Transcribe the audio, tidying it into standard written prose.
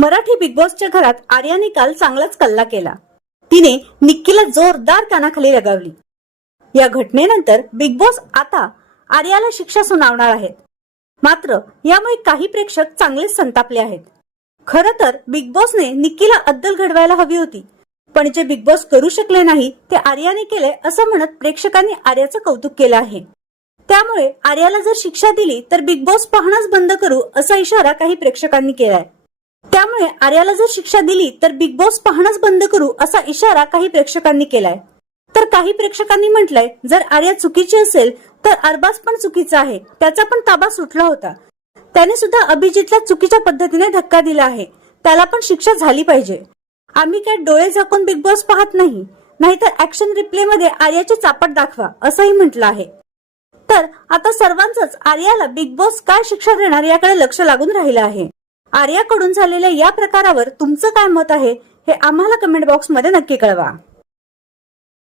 Marathi big बॉसच्या घरात आर्याने काल चांगलाच कल्ला केला. तिने निक्कीला जोरदार कानाखाली लगावली. या घटनेनंतर बिग बॉस आता आर्याला शिक्षा सुनावणार आहेत. मात्र यामुळे काही प्रेक्षक चांगलेच संतापले आहेत. खरं तर बिग बॉसने निक्कीला अद्दल घडवायला हवी होती, पण जे बिग बॉस करू शकले नाही ते आर्याने केले असं म्हणत प्रेक्षकांनी आर्याचं कौतुक केलं आहे. त्यामुळे आर्याला जर शिक्षा दिली तर बिग बॉस पाहणंच बंद करू असा इशारा काही प्रेक्षकांनी केलाय. त्यामुळे आर्याला जर शिक्षा दिली तर बिग बॉस पाहणंच बंद करू असा इशारा काही प्रेक्षकांनी केलाय. तर काही प्रेक्षकांनी म्हटलंय जर आर्या चुकीची असेल तर अरबाज पण चुकीचा आहे, त्याचा पण ताबा सुटला होता. त्याने सुद्धा अभिजितला चुकीच्या पद्धतीने धक्का दिला आहे, त्याला पण शिक्षा झाली पाहिजे. आम्ही काय डोळे झाकून बिग बॉस पाहत नाही, नाहीतर ऍक्शन रिप्ले मध्ये आर्याची चापट दाखवा असंही म्हटलं आहे. तर आता सर्वांचंच आर्याला बिग बॉस काय शिक्षा देणार याकडे लक्ष लागून राहिलं आहे. आर्याकडून झालेल्या या प्रकारावर तुमचं काय मत आहे हे आम्हाला कमेंट बॉक्स मध्ये नक्की कळवा.